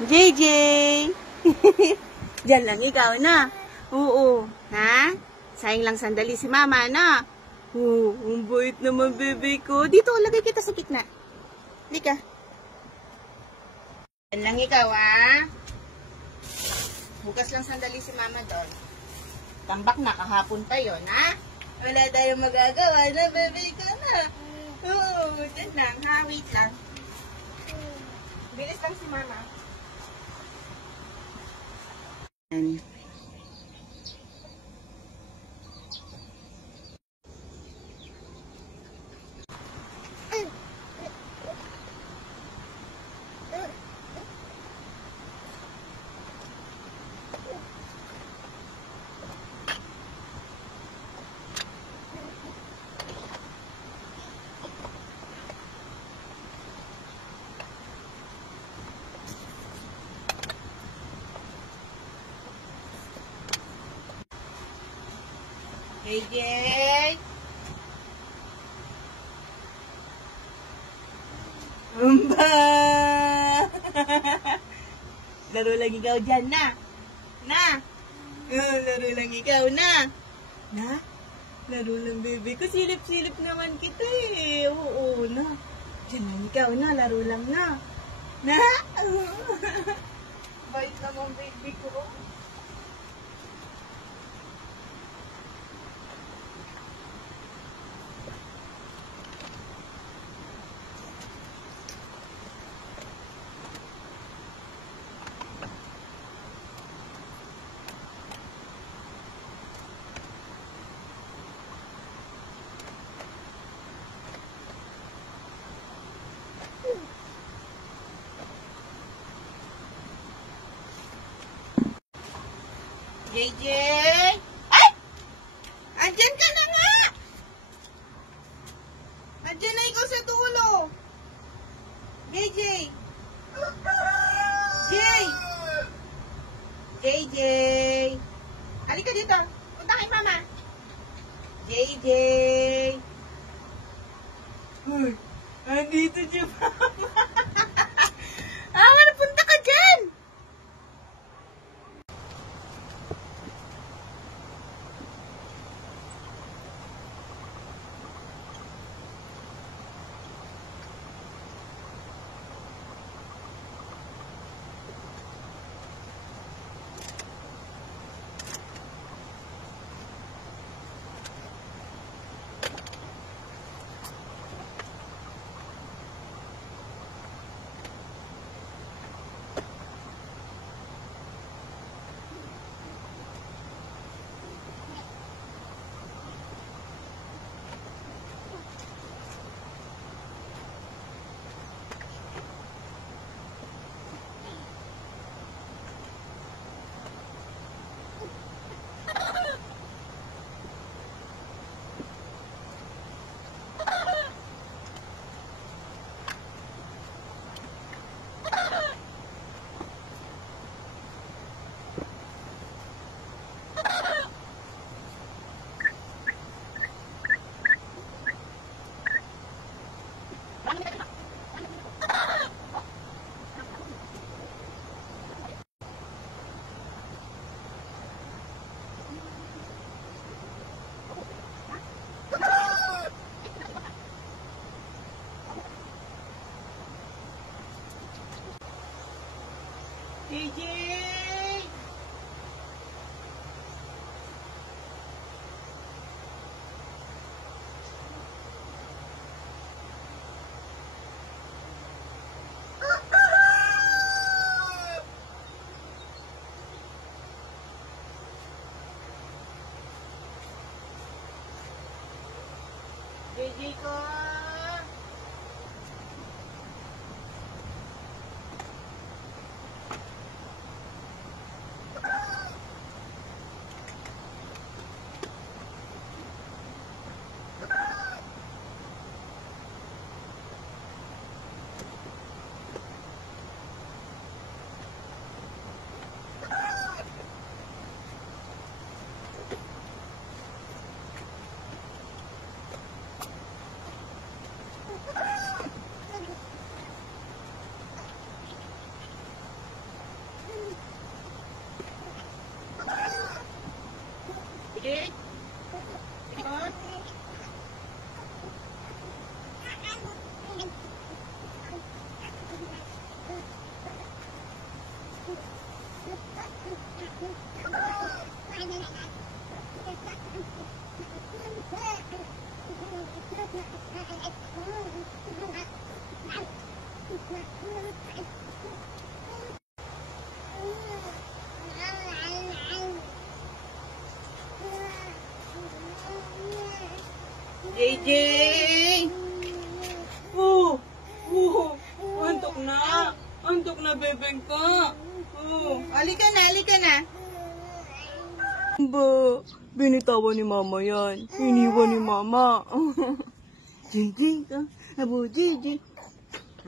JJ! Diyan lang ikaw na. Oo. Ha? Sayang lang sandali si mama na. Oo, ang bait naman bebe ko. Dito, lagay kita sa gitna. Lika. Diyan lang ikaw, ha? Bukas lang sandali si mama doon. Tambak na, kahapon pa yon, ha? Wala tayong magagawa na, bebe ko na. Oo, dyan lang, ha? Wait lang. Bilis lang si mama. JJ! Umba! Laro lang ikaw dyan, na! Na! Laro lang ikaw, na! Na? Laro lang, bebe ko. Silip-silip naman kita eh. Oo, na. Dyan lang ikaw, na. Laro lang, na. Na? Bait naman, baby ko. JJ! Ay! Andyan ka na nga! Andyan na ikaw sa tulo! JJ! Jay! JJ! Halika dito! Punta kay mama! JJ! Uy! Andito siya mama! Punta ka dyan! JJ! JJ ko! JJ? Ha? JJ! Antok na. Antok na, bebeng ka. Halika na, halika na. Ba, binitawan ni mama yan. Iniwan ni mama. JJ, abo JJ.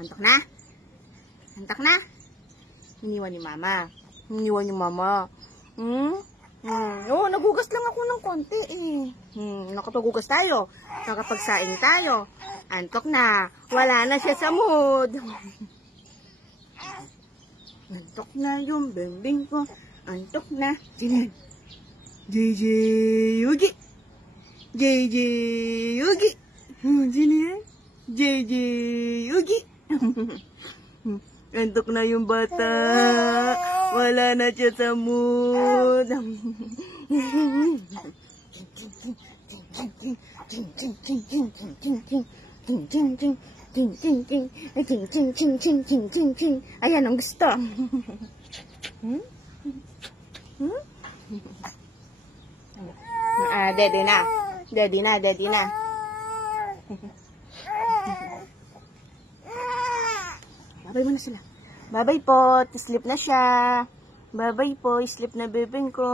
Antok na? Antok na? Iniwan ni mama. Iniwan ni mama. Nagugas lang ako ng konti eh. Nakapaghugas tayo. Nakapagsaing tayo. Antok na. Wala na siya sa mood. Antok na yung bembing ko. Antok na. Sino? JJ Yugi. JJ Yugi. Sino yan? JJ Yugi. Antok na yung bata. Wala na siya sa mood. Ayan ang gusto. Daddy na. Daddy na, daddy na. Babay mo na sila. Babay po. Sleep na siya. Babay po. Sleep na bebeng ko.